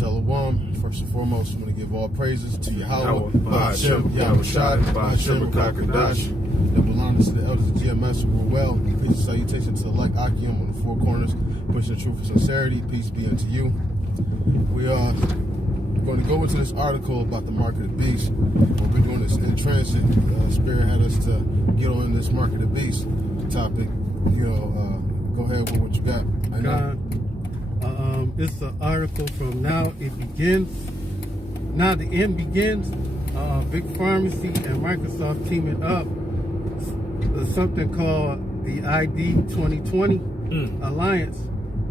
Shalom. First and foremost, I want to give all praises to Yahweh, Ba'ashem, Yahushai, Ba'ashem, Kakadash. Double honor to the elders of GMS who were well. Peace and salutation to the elect Akim on the four corners, pushing the truth and sincerity. Peace be unto you. We are going to go into this article about the mark of the beast. We've been doing this in transit. Spirit had us to get on this mark of the beast topic. Go ahead with what you got. I know. It's an article from Now It Begins. Now the End Begins. Big Pharmacy and Microsoft teaming up. Something called the ID 2020 Alliance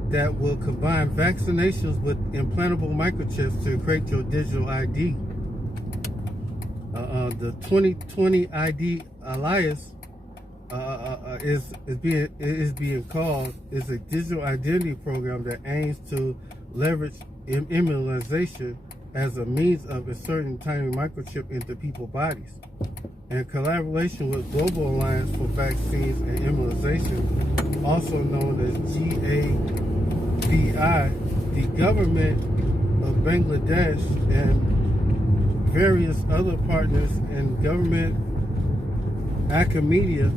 that will combine vaccinations with implantable microchips to create your digital ID. The 2020 ID Alliance is being called is a digital identity program that aims to leverage immunization as a means of inserting tiny microchip into people's bodies. In collaboration with Global Alliance for Vaccines and Immunization, also known as GAVI, the government of Bangladesh and various other partners in government, academia,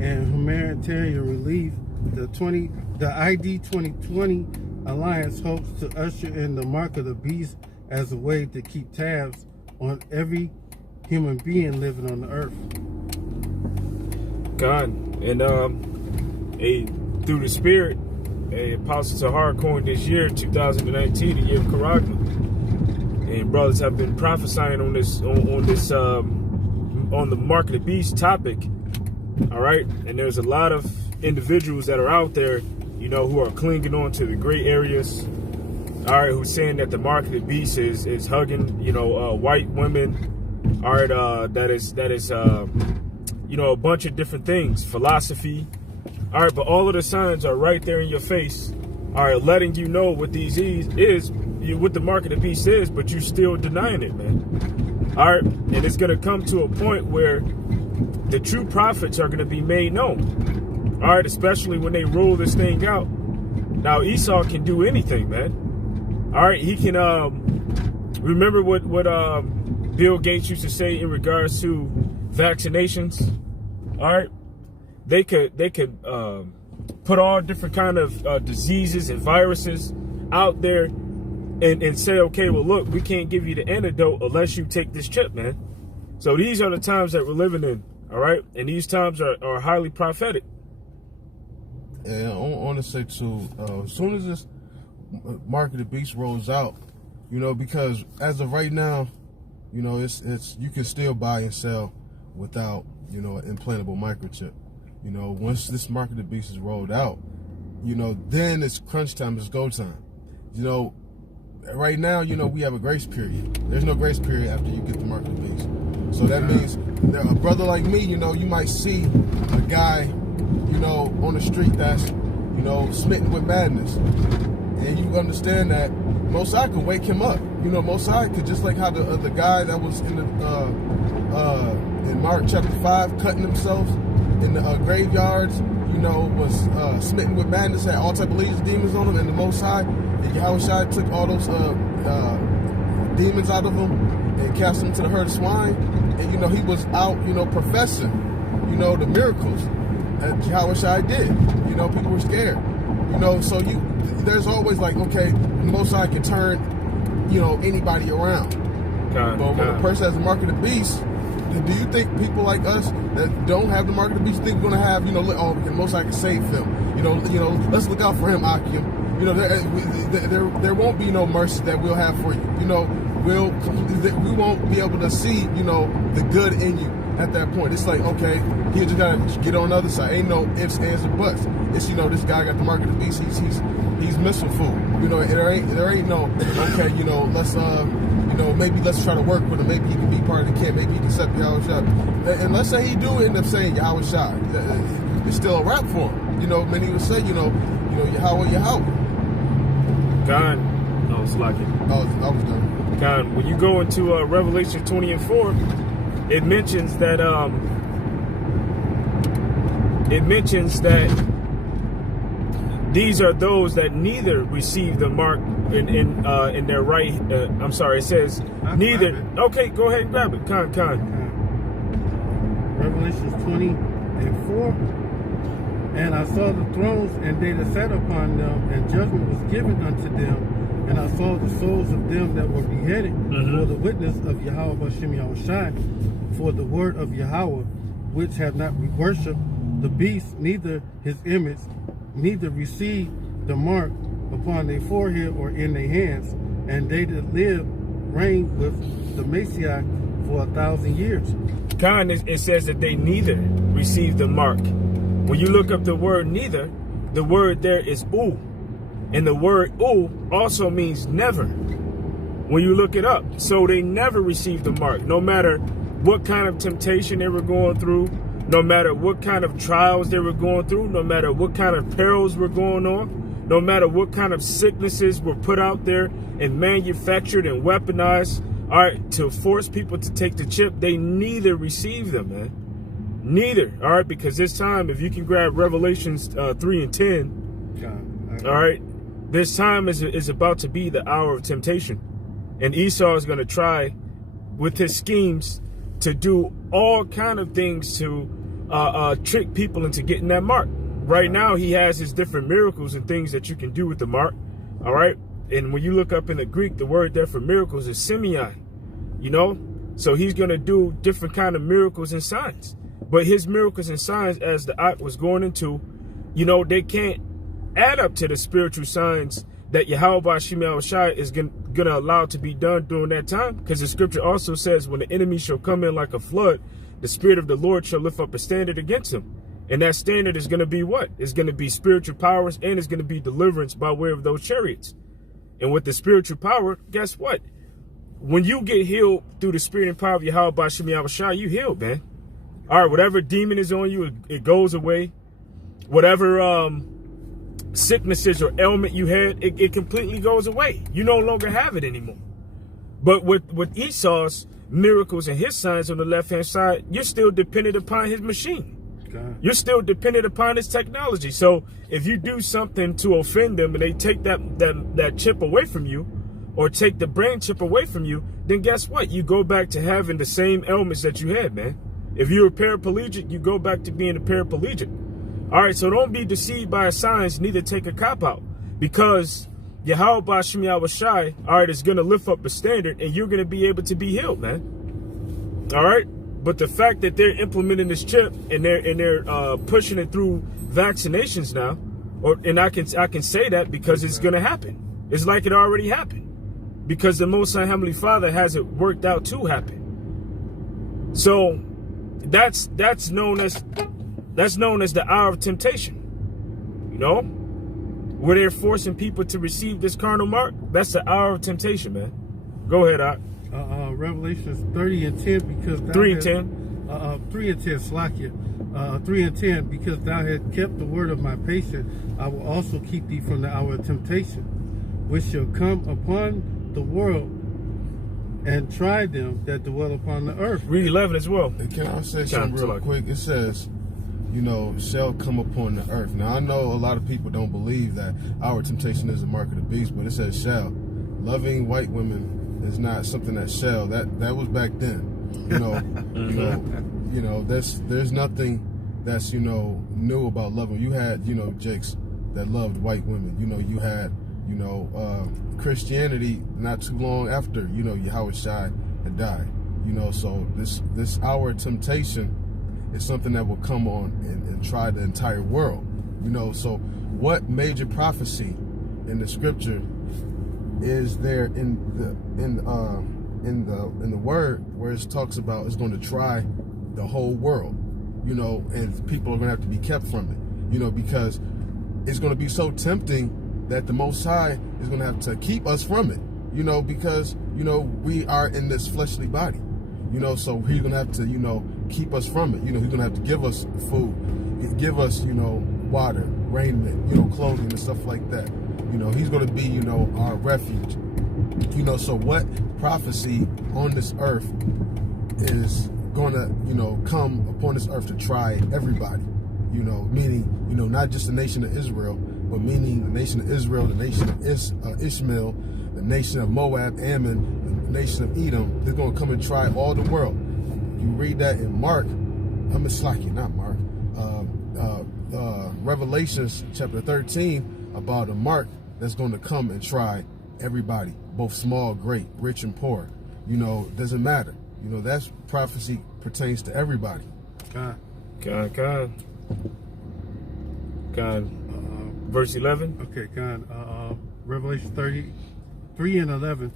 and humanitarian relief, the ID 2020 Alliance hopes to usher in the mark of the beast as a way to keep tabs on every human being living on the earth. God, and through the Spirit, Apostle Tahar coined this year, 2019, the year of Charagma. And brothers have been prophesying on the mark of the beast topic. All right, and there's a lot of individuals that are out there, who are clinging on to the gray areas. All right, who's saying that the mark of the beast is hugging, white women. All right, that is a bunch of different things, philosophy. All right, but all of the signs are right there in your face. All right, letting you know what these is what the mark of the beast is, but you're still denying it, man. All right, and it's gonna come to a point where the true prophets are going to be made known. All right, especially when they roll this thing out. Now, Esau can do anything, man. All right, he can, remember what Bill Gates used to say in regards to vaccinations? All right, they could put all different kind of diseases and viruses out there and say, okay, well, look, we can't give you the antidote unless you take this chip, man. So these are the times that we're living in. All right, and these times are highly prophetic. And I want to say too, as soon as this mark of the beast rolls out, because as of right now, it's you can still buy and sell without an implantable microchip. Once this mark of the beast is rolled out, then it's crunch time, it's go time. Right now, we have a grace period. There's no grace period after you get the mark of the beast. So that means that a brother like me, you might see a guy, on the street that's, smitten with madness. And you understand that Mosai could wake him up. Mosai could, just like how the guy that was in Mark chapter 5 cutting himself in the graveyards, was smitten with madness, had all type of legions, demons on him, and the Mosai, and Yahushua took all those demons out of him and cast them to the herd of swine. And he was out, professing, the miracles that Yahushua did. People were scared. So there's always like, okay, the Most High can turn, anybody around. But when a person has the mark of the beast, do you think people like us that don't have the mark of the beast think we're gonna have, the Most High can save them? Let's look out for him, Akim. There won't be no mercy that we'll have for you. We won't be able to see, the good in you at that point. It's like, okay, he just gotta get on the other side. Ain't no ifs, ands, or buts. It's, this guy got the mark of the beast. He's missing food. There ain't no, okay, let's maybe let's try to work with him. Maybe he can be part of the camp. Maybe he can accept Yahushua. And let's say he do end up saying Yahushua. It's still a rap for him. Many would say, Yahweh. God, no, it's like it. I was done. God, when you go into Revelation 20 and 4, it mentions that these are those that neither receive the mark in their right. I'm sorry, it says neither. Okay, go ahead and grab it. Con. Revelations 20:4. And I saw the thrones, and they that sat upon them, and judgment was given unto them. And I saw the souls of them that were beheaded for the witness of Yahweh Bashem Yahushai, for the word of Yahweh, which have not worshipped the beast, neither his image, neither received the mark upon their forehead or in their hands. And they that live reign with the Messiah for 1,000 years. Con, it says that they neither received the mark. When you look up the word neither, the word there is u. And the word u also means never when you look it up. So they never received the mark, no matter what kind of temptation they were going through, no matter what kind of trials they were going through, no matter what kind of perils were going on, no matter what kind of sicknesses were put out there and manufactured and weaponized, all right, to force people to take the chip. They neither received them, man. Neither. All right, because this time, if you can grab Revelations 3 and 10, all right, this time is about to be the hour of temptation. And Esau is going to try with his schemes to do all kind of things to trick people into getting that mark. Right now, he has his different miracles and things that you can do with the mark. All right. And when you look up in the Greek, the word there for miracles is semeion, you know. So he's going to do different kind of miracles and signs. But his miracles and signs, as the act was going into, you know, they can't add up to the spiritual signs that Yahweh Bashem Yahushai is going to allow to be done during that time. Because the scripture also says, when the enemy shall come in like a flood, the Spirit of the Lord shall lift up a standard against him. And that standard is going to be what? It's going to be spiritual powers, and it's going to be deliverance by way of those chariots. And with the spiritual power, guess what? When you get healed through the spirit and power of Yahweh Bashem Yahushai, you healed, man. All right, whatever demon is on you, it goes away. Whatever sicknesses or ailment you had, it completely goes away. You no longer have it anymore. But with Esau's miracles and his signs on the left-hand side, you're still dependent upon his machine. God. You're still dependent upon his technology. So if you do something to offend them and they take that chip away from you, or take the brain chip away from you, then guess what? You go back to having the same ailments that you had, man. If you're a paraplegic, you go back to being a paraplegic. All right, so don't be deceived by signs, neither take a cop-out. Because Yahweh Bashem Yahushai, all right, is going to lift up a standard, and you're going to be able to be healed, man. All right? But the fact that they're implementing this chip and they're pushing it through vaccinations now, and I can say that because it's going to happen. It's like it already happened. Because the Most High Heavenly Father has it worked out to happen. So that's known as the hour of temptation. You know, where they're forcing people to receive this carnal mark. That's the hour of temptation, man. Go ahead, Ak. Revelations 30 and 10, because 3 and 10. 3 and 10, Slakia. 3 and 10, because thou hast kept the word of my patience, I will also keep thee from the hour of temptation, which shall come upon the world, and try them that dwell upon the earth. Read 11 as well. Can I say something real quick? It says, you know, shall come upon the earth. Now, I know a lot of people don't believe that our temptation is the mark of the beast, but it says shall. Loving white women is not something that shall. That was back then. You know, there's nothing that's, you know, new about loving. You had, you know, Jakes that loved white women. You know, you had, you know, Christianity not too long after, you know, Yahushai had died. You know, so this hour of temptation is something that will come on and try the entire world. You know, so what major prophecy in the scripture is there in the word where it talks about it's going to try the whole world, you know, and people are going to have to be kept from it, you know, because it's going to be so tempting that the Most High is going to have to keep us from it, you know, because, you know, we are in this fleshly body, you know, so he's going to have to, you know, keep us from it. You know, he's going to have to give us food, give us, you know, water, raiment, you know, clothing and stuff like that. You know, he's going to be, you know, our refuge. You know, so what prophecy on this earth is going to, you know, come upon this earth to try everybody, you know, meaning, you know, not just the nation of Israel, but meaning the nation of Israel, the nation of Ishmael, the nation of Moab, Ammon, the nation of Edom. They're going to come and try all the world. You read that in Mark, Revelations chapter 13, about a mark that's going to come and try everybody, both small, great, rich, and poor. You know, doesn't matter. You know, that's prophecy pertains to everybody. God. Verse 11. Okay, God. Revelation 33 and 11.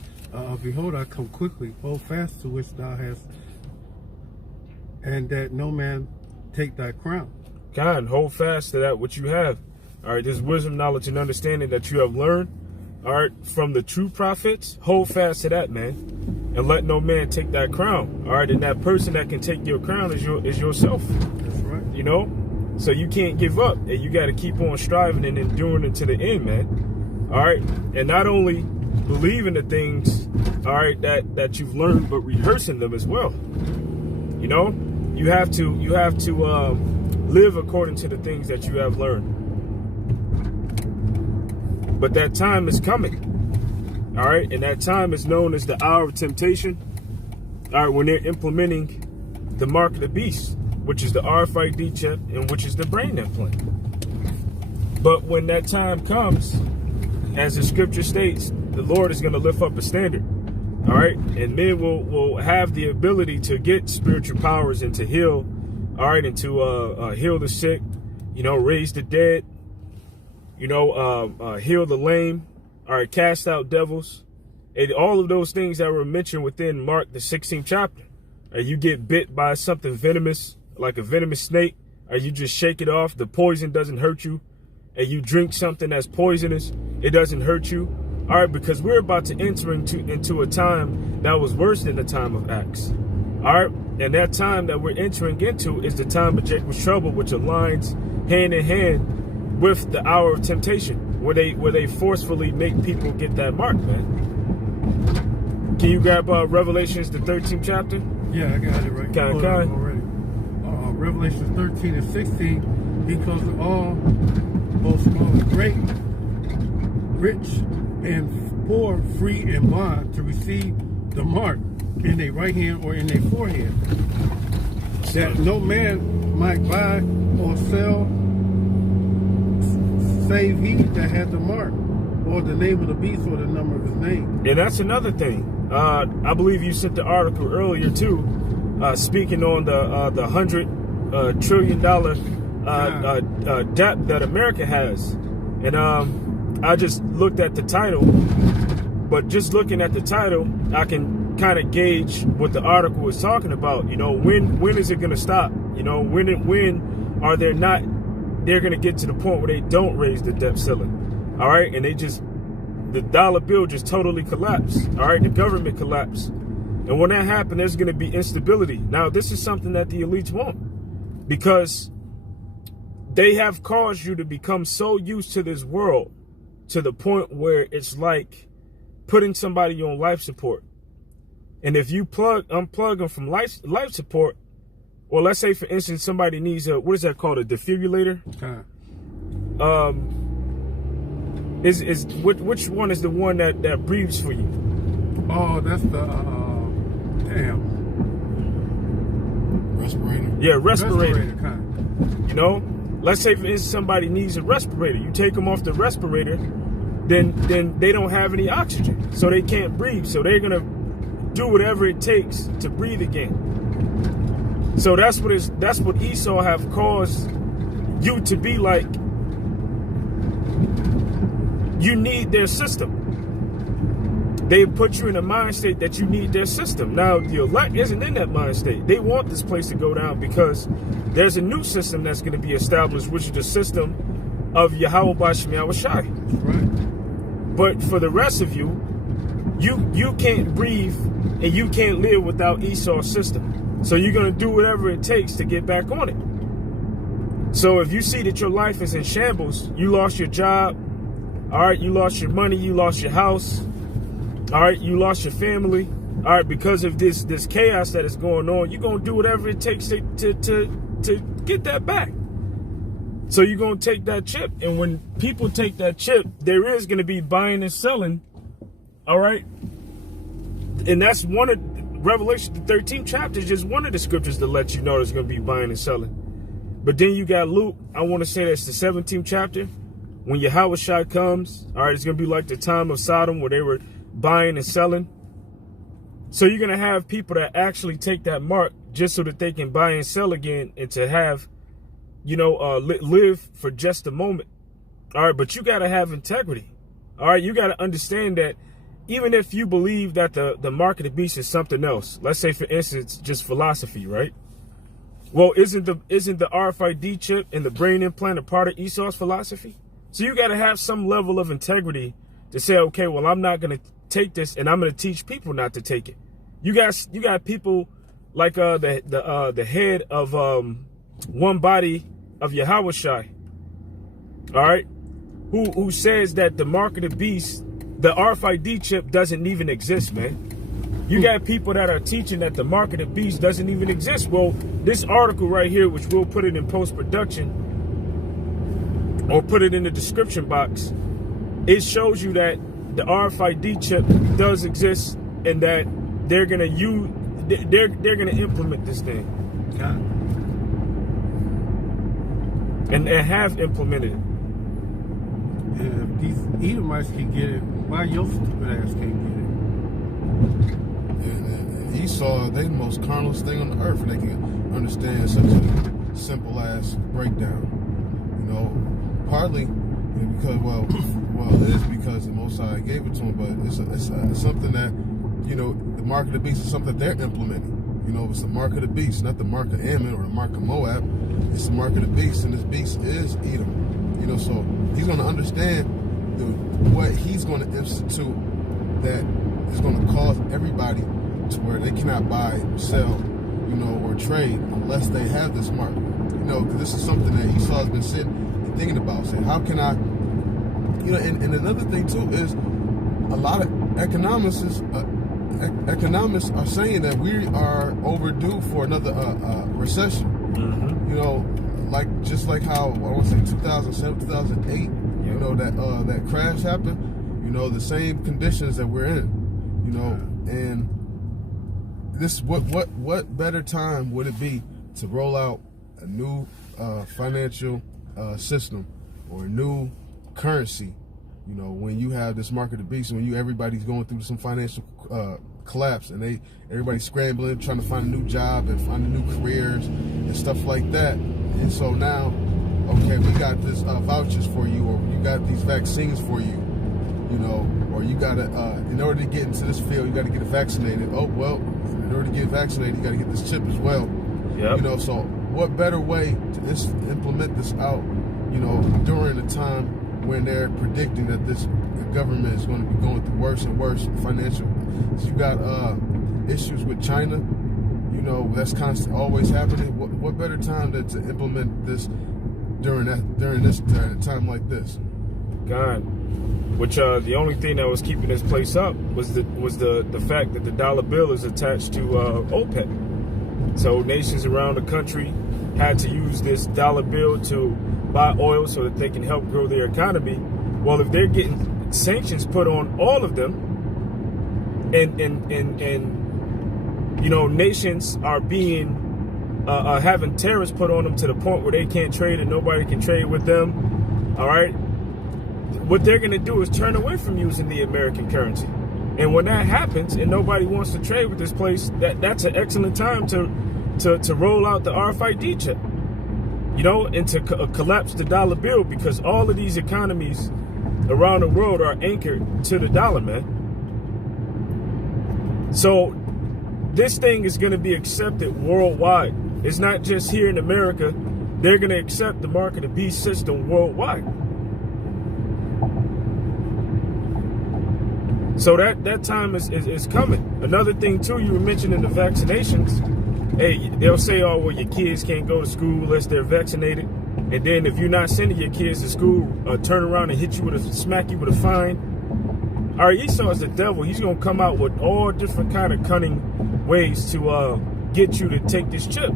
Behold, I come quickly. Hold fast to which thou hast, and that no man take thy crown. God, hold fast to that which you have. All right, this wisdom, knowledge, and understanding that you have learned, all right, from the true prophets. Hold fast to that, man, and let no man take that crown. All right, and that person that can take your crown is yourself. That's right. You know, so you can't give up, and you got to keep on striving and enduring until the end, man. All right, and not only believe in the things, all right, that you've learned, but rehearsing them as well. You know, you have to live according to the things that you have learned. But that time is coming. All right. And that time is known as the hour of temptation. All right. When they're implementing the mark of the beast, which is the RFID chip and which is the brain implant. But when that time comes, as the scripture states, the Lord is going to lift up a standard. All right. And men will have the ability to get spiritual powers and to heal. All right. And to heal the sick, you know, raise the dead, you know, heal the lame, all right, cast out devils, and all of those things that were mentioned within Mark, the 16th chapter. You get bit by something venomous, like a venomous snake, or you just shake it off. The poison doesn't hurt you. And you drink something that's poisonous, it doesn't hurt you. All right, because we're about to enter into a time that was worse than the time of Acts. All right, and that time that we're entering into is the time of Jacob's trouble, which aligns hand in hand with the hour of temptation, where they forcefully make people get that mark, man. Can you grab Revelations, the 13th chapter? Yeah, I got it right. Already. Revelation 13 and 16, because of all, both small and great, rich and poor, free and bond, to receive the mark in their right hand or in their forehead, that no man might buy or sell save he that had the mark, or the name of the beast, or the number of his name. And that's another thing. I believe you sent the article earlier too, speaking on the $100 trillion debt that America has. And I just looked at the title, but just looking at the title, I can kind of gauge what the article was talking about. You know, when is it going to stop? You know, when are there not? They're going to get to the point where they don't raise the debt ceiling. All right. And the dollar bill just totally collapsed. All right. The government collapsed. And when that happens, there's going to be instability. Now, this is something that the elites want, because they have caused you to become so used to this world to the point where it's like putting somebody on life support. And if you unplug them from life support, or let's say, for instance, somebody needs what is that called? A defibrillator? Which one is the one that breathes for you? Oh, that's the Respirator. Yeah, respirator. Kind. You know, let's say, for instance, somebody needs a respirator. You take them off the respirator, then they don't have any oxygen, so they can't breathe. So they're gonna do whatever it takes to breathe again. So that's what Esau have caused you to be like. You need their system. They put you in a mind state that you need their system. Now, the elect isn't in that mind state. They want this place to go down because there's a new system that's going to be established, which is the system of Yahweh Bashem Yahushai. Right. But for the rest of you, you can't breathe and you can't live without Esau's system. So you're going to do whatever it takes to get back on it. So if you see that your life is in shambles, you lost your job, all right, you lost your money, you lost your house, all right, you lost your family, all right, because of this chaos that is going on, you're going to do whatever it takes to get that back. So you're going to take that chip, and when people take that chip, there is going to be buying and selling, all right? And that's one of Revelation, the 13th chapter is just one of the scriptures to let you know there's going to be buying and selling. But then you got Luke, I want to say that's the 17th chapter. When Yahushua comes, all right, it's going to be like the time of Sodom where they were buying and selling. So you're going to have people that actually take that mark just so that they can buy and sell again and to have, you know, live for just a moment. All right, but you got to have integrity. All right, you got to understand that even if you believe that the mark of the beast is something else, let's say, for instance, just philosophy, right? Well, isn't the RFID chip and the brain implant a part of Esau's philosophy? So you got to have some level of integrity to say, okay, well, I'm not going to take this, and I'm going to teach people not to take it. You got people like the head of one body of Yahushua, all right, who says that the mark of the beast, the RFID chip, doesn't even exist, man. You got people that are teaching that the mark of the beast doesn't even exist. Well, this article right here, which we'll put it in post-production or put it in the description box, it shows you that the RFID chip does exist and that they're gonna implement this thing. God. And have implemented it. And if these Edomites can get it, why your stupid ass can't get it? And Esau, they the most carnalest thing on the earth, and they can understand such a simple ass breakdown. You know, partly because well, it is because the Most High gave it to them, but it's something that, you know, the mark of the beast is something they're implementing. You know, it's the mark of the beast, not the mark of Ammon or the mark of Moab. It's the mark of the beast, and this beast is Edom. You know, so he's going to understand what he's going to institute that is going to cause everybody to where they cannot buy, sell, you know, or trade unless they have this mark. You know, because this is something that Esau's been sitting and thinking about, saying, how can I, you know, and another thing too is a lot of economists are saying that we are overdue for another recession. Mm-hmm. You know, just like how I want to say 2007, 2008. You know that crash happened. You know, the same conditions that we're in. You know, and this what better time would it be to roll out a new financial system or a new currency? You know, when you have this mark of the beast, when everybody's going through some financial collapse, and everybody's scrambling, trying to find a new job and find new careers and stuff like that. And so now, okay, we got this vouchers for you, or you got these vaccines for you, you know, or you gotta, in order to get into this field, you gotta get vaccinated. Oh, well, in order to get vaccinated, you gotta get this chip as well. Yep. You know, so what better way to implement this out, you know, during a time when they're predicting that the government is going to be going through worse and worse financial. So you got issues with China, you know, that's constant, always happening. What better time to implement this during a time like this? God, which the only thing that was keeping this place up was the fact that the dollar bill is attached to OPEC. So nations around the country had to use this dollar bill to buy oil so that they can help grow their economy. Well, if they're getting sanctions put on all of them, and you know, nations are being having tariffs put on them to the point where they can't trade and nobody can trade with them, all right, what they're going to do is turn away from using the American currency. And when that happens and nobody wants to trade with this place, that's an excellent time to roll out the RFID chip, you know, and to collapse the dollar bill, because all of these economies around the world are anchored to the dollar, man. So this thing is going to be accepted worldwide. It's not just here in America. They're going to accept the mark of the beast system worldwide. So that time is coming. Another thing too, you were mentioning the vaccinations. Hey, they'll say, oh, well, your kids can't go to school unless they're vaccinated. And then if you're not sending your kids to school, turn around and smack you with a fine. All right, Esau is the devil. He's going to come out with all different kind of cunning ways to get you to take this chip.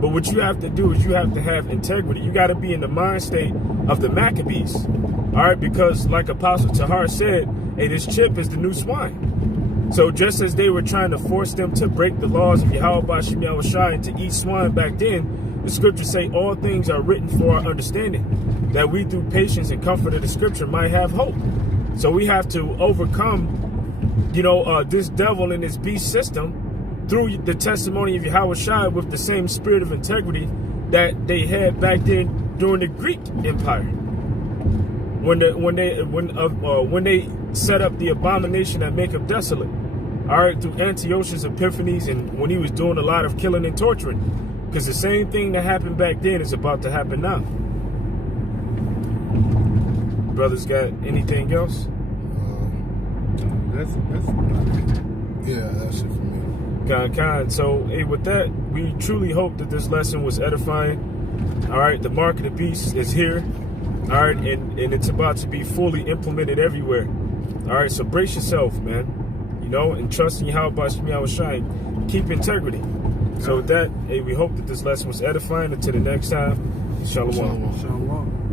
But what you have to do is you have to have integrity. You got to be in the mind state of the Maccabees. All right, because like Apostle Tahar said, hey, this chip is the new swine. So just as they were trying to force them to break the laws of Yahweh Bashim Yahushua and to eat swine back then, the scriptures say all things are written for our understanding, that we through patience and comfort of the scripture might have hope. So we have to overcome, you know, this devil and this beast system through the testimony of Yahushua with the same spirit of integrity that they had back then during the Greek Empire. When they set up the abomination that make them desolate. All right, through Antiochus Epiphanes and when he was doing a lot of killing and torturing. Because the same thing that happened back then is about to happen now. Brothers got anything else? Yeah, that's it for me. Kind. So, hey, with that, we truly hope that this lesson was edifying. All right, the mark of the beast is here. All right, and it's about to be fully implemented everywhere. All right, so brace yourself, man. You know, and trust in Yahweh Bashim Yahushua. Keep integrity. So with that, hey, we hope that this lesson was edifying. Until the next time, Shalom. Shalom.